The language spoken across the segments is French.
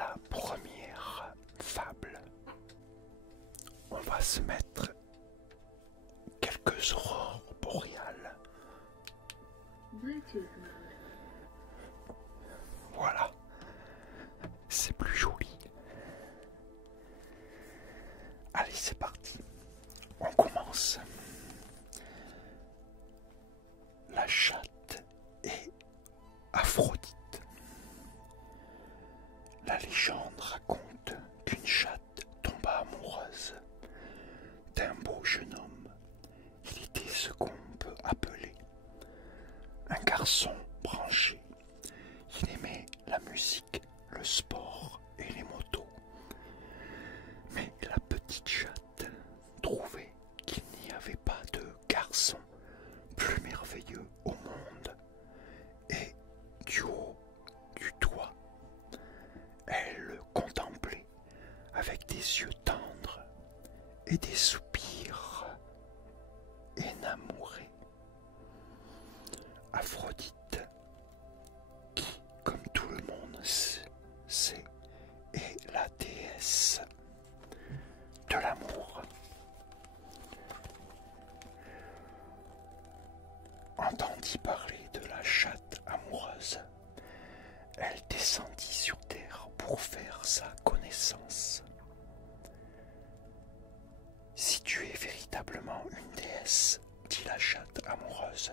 la première fable. On va se mettre quelques aurores boréales. Bluetooth mode. Voilà, c'est plus joli. Allez, c'est parti. On commence. La chatte et Aphrodite. La légende raconte qu'une chatte tomba amoureuse d'un beau jeune homme. Il était ce qu'on peut appeler un garçon branché. Il aimait la musique, le sport et les motos. Mais la petite chatte trouvait qu'il n'y avait pas de garçon plus merveilleux au monde. Et du haut du toit, elle le contemplait avec des yeux tendres et des soupirs énamourés. Aphrodite, qui, comme tout le monde sait, est la déesse de l'amour, entendit parler de la chatte amoureuse. Elle descendit sur terre pour faire sa connaissance. Si tu es véritablement une déesse, dit la chatte amoureuse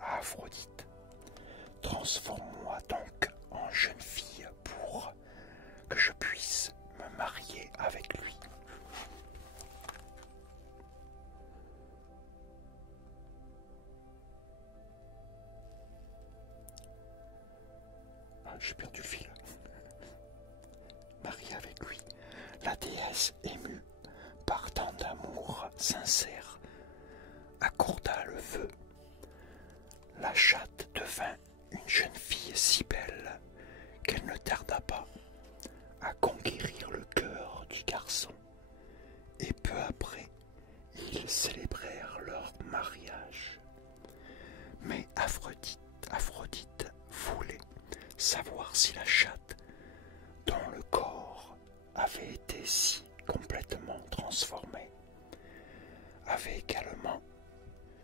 à Aphrodite, transforme-moi donc en jeune fille pour que je puisse me marier avec lui. Ah, j'ai perdu le fil. Marier avec lui. La déesse émue par tant d'amour sincère accorda le vœu. La chatte devint une jeune fille si belle qu'elle ne tarda pas à conquérir le cœur du garçon, et peu après, ils célébrèrent leur mariage. Mais Aphrodite voulait savoir si la chatte, dont le corps avait été si complètement transformé, avait également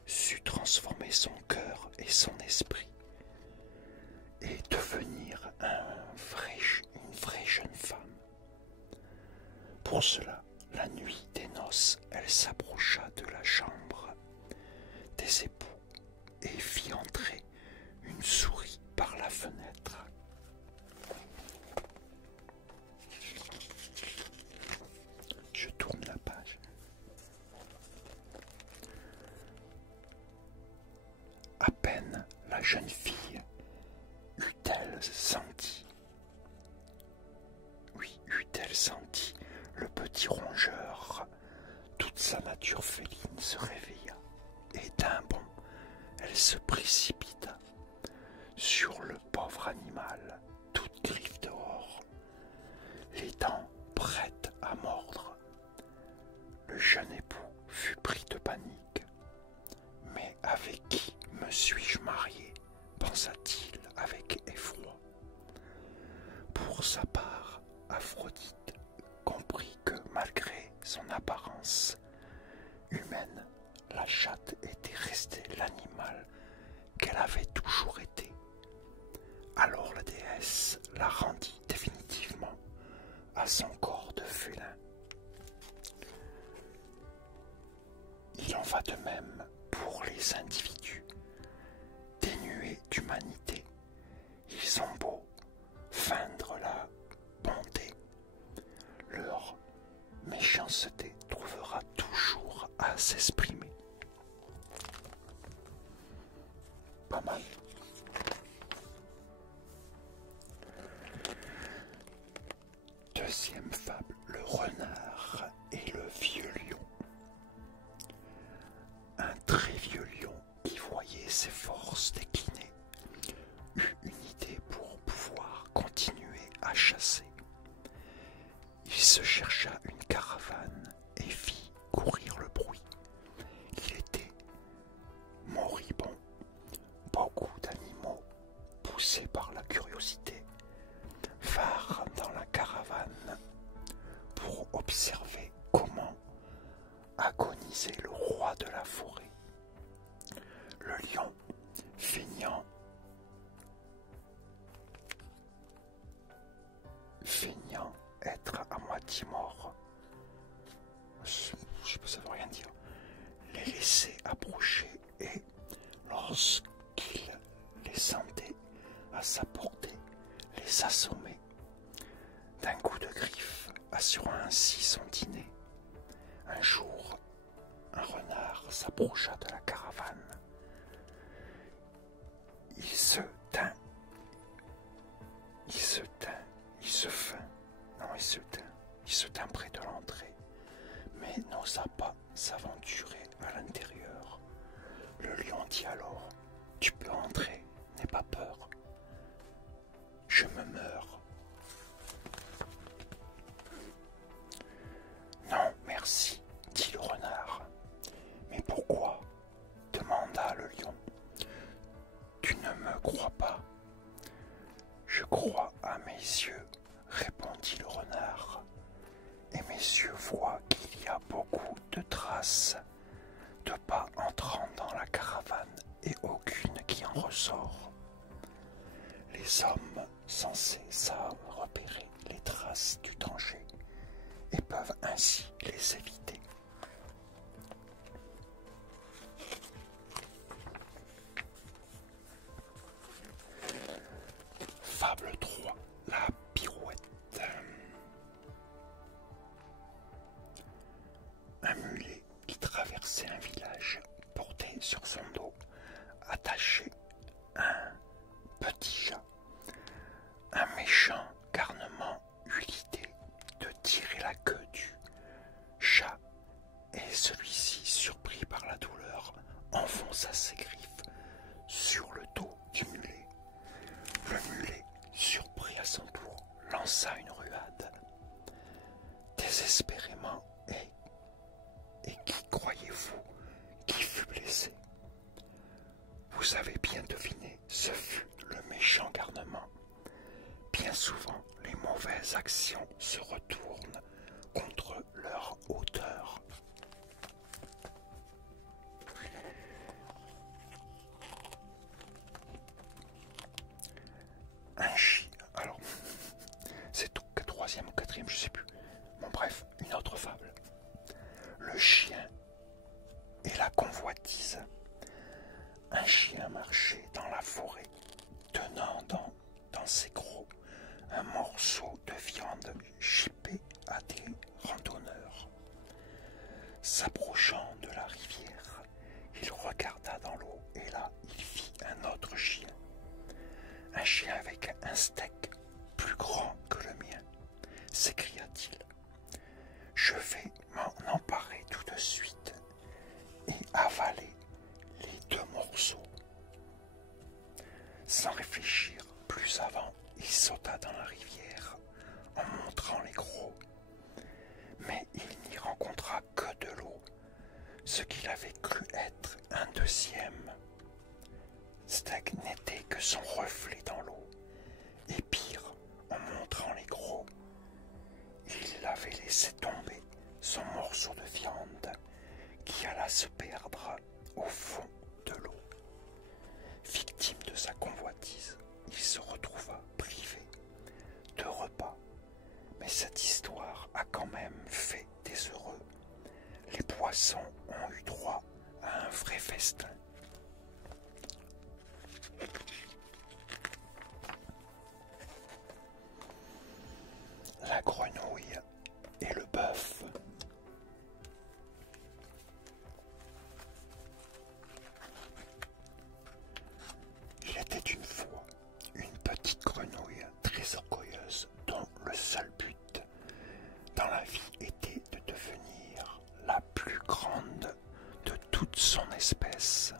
su transformer son cœur et son esprit et devenir une vraie jeune femme. Pour cela, la nuit des noces, elle s'approcha de la chambre des époux et fit entrer une souris par la fenêtre. Je tourne la page. À peine la jeune fille eut-elle senti le petit rongeur, toute sa nature féline se réveilla, et d'un bond, elle se précipita sur le pauvre animal, toute griffe dehors, les dents prêtes à mordre. Le jeune époux fut pris de panique. Mais avec qui me suis-je marié, pensa-t-il avec effroi. Pour sa part, Aphrodite comprit que malgré son apparence humaine, la chatte était restée l'animal qu'elle avait toujours été. Alors la déesse la rendit définitivement à son corps de félin. Il en va de même pour les individus dénués d'humanité. Ils ont beau feindre la bonté, leur méchanceté trouvera toujours à s'exprimer. Pas mal. Deuxième fable, le renard et le vieux lion. Un très vieux lion qui voyait ses forces décliner eut une idée pour pouvoir continuer à chasser. Il se chercha une caravane et fit courir le bruit. Il était moribond. Beaucoup d'animaux, poussés par la curiosité, vinrent dans la caravane observer comment agonisait le roi de la forêt. Le lion, feignant être à moitié mort, je sais pas, ça veut rien dire, les laissait approcher et, lorsqu'il les sentait à sa portée, les assommait d'un coup de griffe, assurant ainsi son dîner. Un jour, un renard s'approcha de la caravane. Il se tint près de l'entrée, mais n'osa pas s'aventurer à l'intérieur. Le lion dit alors: « Tu peux entrer, n'aie pas peur. Je me meurs. » « Non, merci, dit le renard. »« Mais pourquoi ?» demanda le lion. « Tu ne me crois pas ?»« Je crois à mes yeux, répondit le renard, et mes yeux voient qu'il y a beaucoup de traces de pas entrant dans la caravane et aucune qui en ressort. Les hommes censés savent repérer les traces du danger et peuvent ainsi les éviter. Fable 3, la pirouette. Un mulet qui traversait un village portait sur son dos, attaché, un petit chat. Un méchant garnement eut l'idée de tirer la queue du chat, et celui-ci, surpris par la douleur, enfonça ses griffes sur le dos du mulet. Le mulet, surpris à son tour, lança une ruade. Désespérément, et qui croyez-vous qui fut blessé? Vous avez bien deviné, ce fut le méchant garnement. Bien souvent, les mauvaises actions se retournent contre leur auteur. Un chien. Alors, c'est tout, troisième ou quatrième, je sais plus. Bon, bref, une autre fable. Le chien et la convoitise. Un chien marchait dans la forêt, tenant dans ses crocs un morceau de viande chippé à des randonneurs. S'approchant de la rivière, il regarda dans l'eau et là, il vit un autre chien. Un chien avec un steak plus grand que le mien, s'écria-t-il. Je vais m'en emparer tout de suite et avaler les deux morceaux. Sans réfléchir plus avant, il sauta dans la rivière en montrant les crocs. Mais il n'y rencontra que de l'eau, ce qu'il avait cru être un deuxième steak n'était que son reflet dans l'eau. Et pire, en montrant les crocs, il avait laissé tomber son morceau de viande qui alla se perdre au fond de l'eau. Victime de sa convoitise, il se retrouva privé de repas. Mais cette histoire a quand même fait des heureux. Les poissons ont eu droit à un vrai festin. La grenouille et le bœuf. Il était une fois une petite grenouille très orgueilleuse dont le seul but dans la vie était de devenir la plus grande de toute son espèce.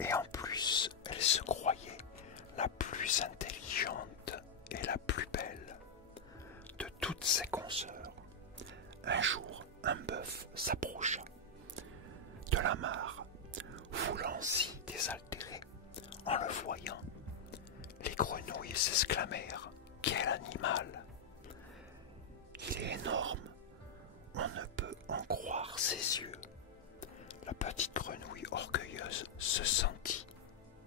Et en plus, elle se croyait la plus intelligente et la plus belle de toutes ses consoeurs. Un jour, un bœuf s'approcha de la mare, voulant s'y désaltérer. En le voyant, les grenouilles s'exclamèrent: « Quel animal! Il est énorme, se sentit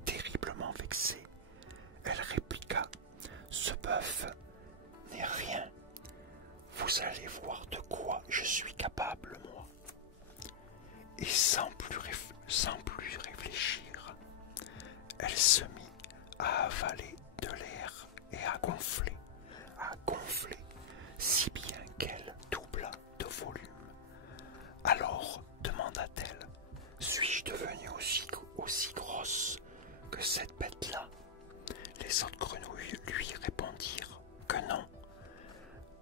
terriblement vexée. Elle répliqua: ce bœuf n'est rien. Vous allez voir de quoi je suis capable, moi. Et sans plus réfléchir, elle se mit à avaler de l'air et à gonfler, si bien qu'elle doubla de volume. Alors demanda-t-elle: suis-je devenue aussi grosse que cette bête-là? Les autres grenouilles lui répondirent que non,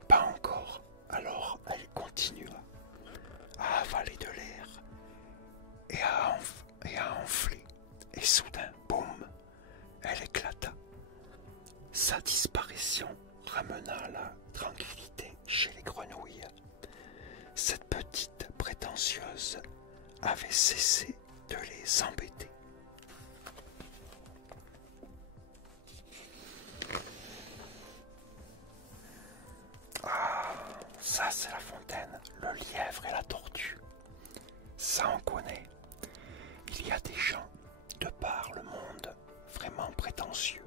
pas encore. Alors elle continua à avaler de l'air et à enfler, et soudain, boum, elle éclata. Sa disparition ramena la tranquillité chez les grenouilles. Cette petite prétentieuse avait cessé de les embêter. Ah, ça c'est la fontaine, le lièvre et la tortue. Ça on connaît. Il y a des gens de par le monde vraiment prétentieux.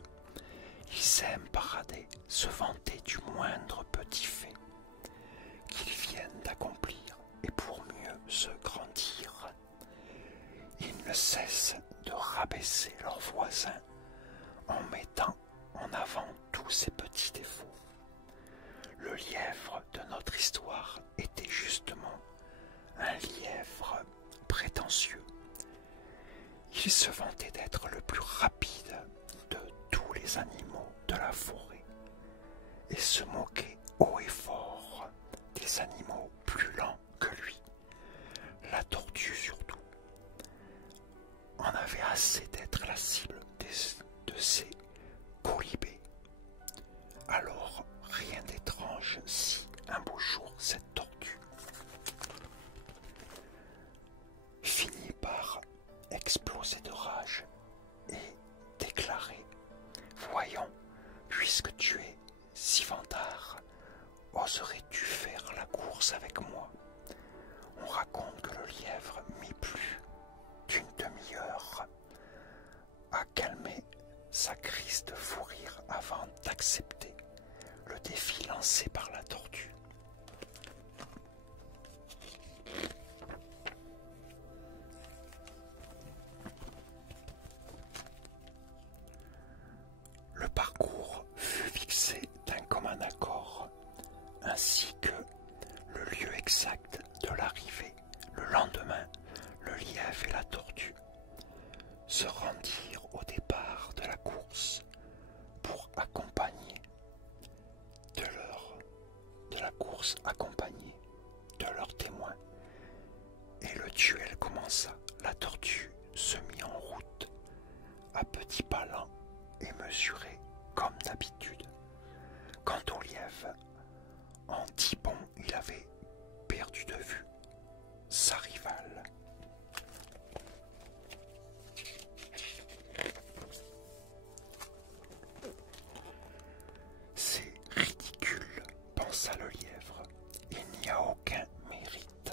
Ils aiment parader, se vanter du moindre petit fait qu'ils viennent d'accomplir, et pour mieux se grandir, ils ne cessent de rabaisser leurs voisins en mettant en avant tous ces petits défauts. Le lièvre de notre histoire était justement un lièvre prétentieux. Il se vantait d'être le plus rapide de tous les animaux de la forêt et se moquait haut et fort des animaux plus lents que lui. La tortue surtout en avait assez d'être la cible de ses colibés. Alors rien d'étrange si un beau jour cette tortue finit par exploser de rage et déclarer: voyons, puisque tu es si vantard, oserais-tu faire la course avec moi? On raconte que le lièvre mit plus d'une demi-heure à calmer sa crise de fou rire avant d'accepter le défi lancé par la tortue. Le parcours fut fixé d'un commun accord, ainsi que le lieu exact de l'arrivée. Le lendemain, le lièvre et la tortue se rendirent au départ de la course pour accompagner de leurs témoins. Et le duel commença. La tortue se mit en route à petits pas lents et mesurés comme d'habitude. Quant au lièvre, en 10 bonds, il avait perdu de vue sa rivale. C'est ridicule, pensa le lièvre. Il n'y a aucun mérite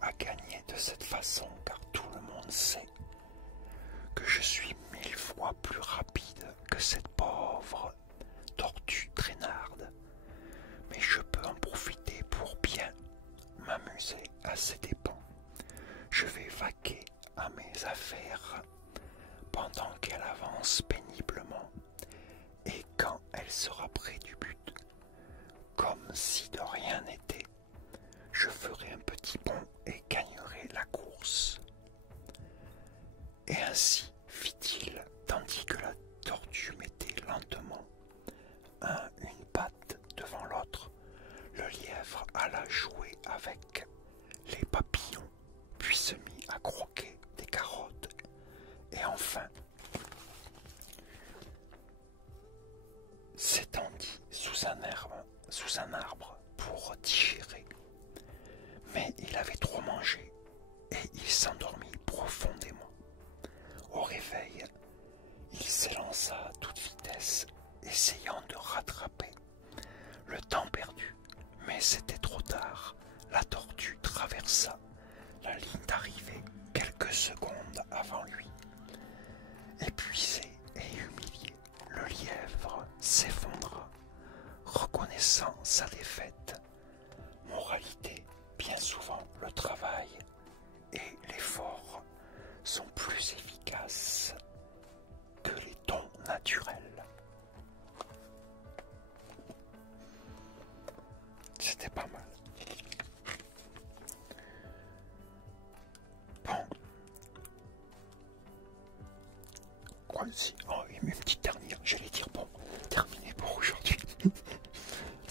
à gagner de cette façon, car tout le monde sait que je suis 1000 fois plus rapide que cette pauvre tortue traînarde. Mais je peux en profiter pour bien m'amuser à ses dépens. Je vais vaquer à mes affaires pendant qu'elle avance péniblement, et quand elle sera près du but, comme si de rien n'était, je ferai un petit bond et gagnerai la course. Et ainsi fit-il, tandis que la tortue mettait lentement une patte devant l'autre. Le lièvre alla jouer avec les papillons, puis se mit à croquer des carottes, et enfin s'étendit sous un arbre pour digérer. Mais il avait trop mangé et il s'endormit profondément. Au réveil, il s'élança à toute vitesse, essayant de rattraper le temps perdu. Mais c'était trop tard. La tortue traversa la ligne d'arrivée quelques secondes avant lui. reconnaissant sa défaite. Moralité, bien souvent le travail et l'effort sont plus efficaces que les dons naturels. C'était pas mal. Bon. Quoi si? Oh, une petite dernière. J'allais dire bon, terminé pour aujourd'hui.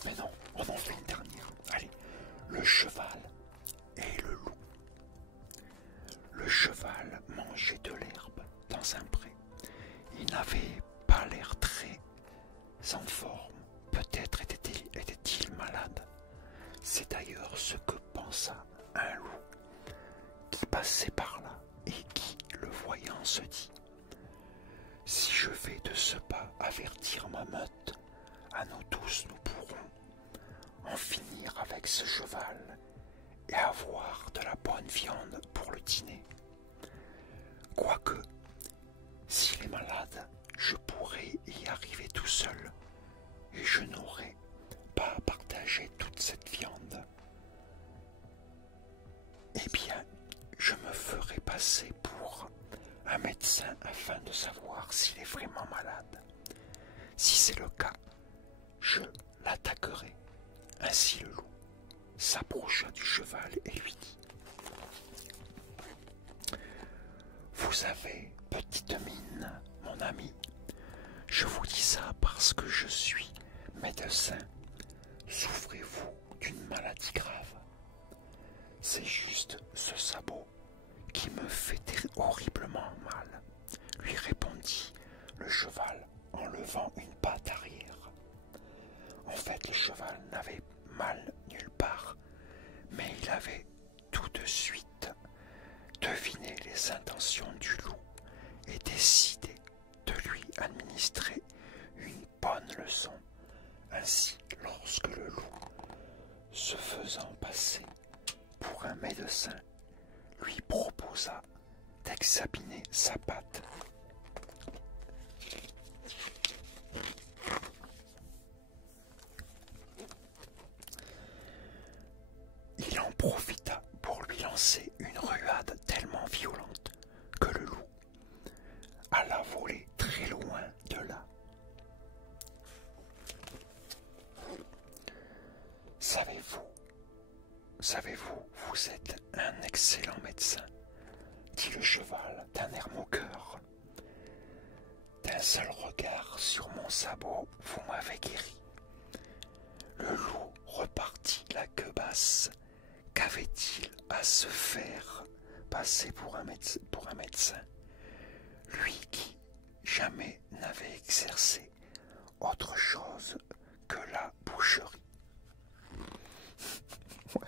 Mais non, on en fait une dernière. Allez, le cheval et le loup. Le cheval mangeait de l'herbe dans un pré. Il n'avait pas l'air très en forme. Peut-être était-il malade. C'est d'ailleurs ce que pensa un loup qui passait par là et qui, le voyant, se dit: si je vais de ce pas avertir ma meute, à nous tous nous pourrons en finir avec ce cheval et avoir de la bonne viande pour le dîner. Quoique, s'il est malade, je pourrais y arriver tout seul et je n'aurais pas à partager toute cette viande. Eh bien, je me ferai passer pour un médecin afin de savoir s'il est vraiment malade. Si c'est le cas, je l'attaquerai. Ainsi le loup s'approcha du cheval et lui dit: vous avez petite mine, mon ami. Je vous dis ça parce que je suis médecin. Souffrez-vous d'une maladie grave? C'est juste ce sabot qui me fait horriblement mal, lui répondit le cheval en levant une patte arrière. En fait, le cheval n'avait mal nulle part, mais il avait tout de suite deviné les intentions du loup et décidé de lui administrer une bonne leçon. Ainsi, lorsque le loup, se faisant passer pour un médecin, lui proposa d'examiner sa patte, il en profita pour lui lancer une ruade tellement violente que le loup alla voler très loin de là. Savez-vous, vous êtes un excellent médecin, dit le cheval d'un air moqueur. D'un seul regard sur mon sabot, vous m'avez guéri. Le loup repartit la queue basse. Qu'avait-il à se faire passer pour un médecin, lui qui jamais n'avait exercé autre chose que la boucherie? Ouais.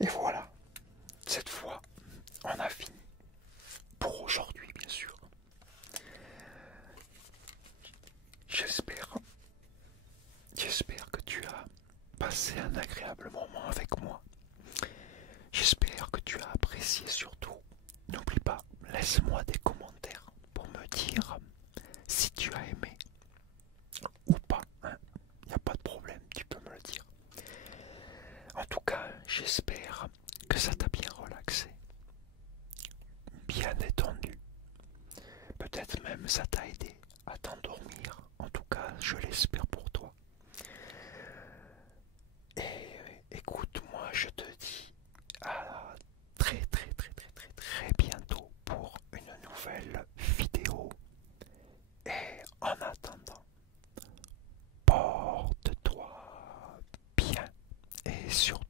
Et voilà, cette fois, on a fini. Pour aujourd'hui, bien sûr. J'espère que tu as passé un agréable moment avec moi. J'espère que tu as apprécié surtout. N'oublie pas, laisse-moi des commentaires pour me dire si tu as aimé ou pas. Hein. Y a pas de problème, tu peux me le dire. En tout cas, j'espère que ça t'a bien relaxé, bien détendu. Peut-être même ça t'a aidé à t'endormir. En tout cas, je l'espère pour toi. Et écoute, moi je te dis à très bientôt pour une nouvelle vidéo. Et en attendant, porte-toi bien et surtout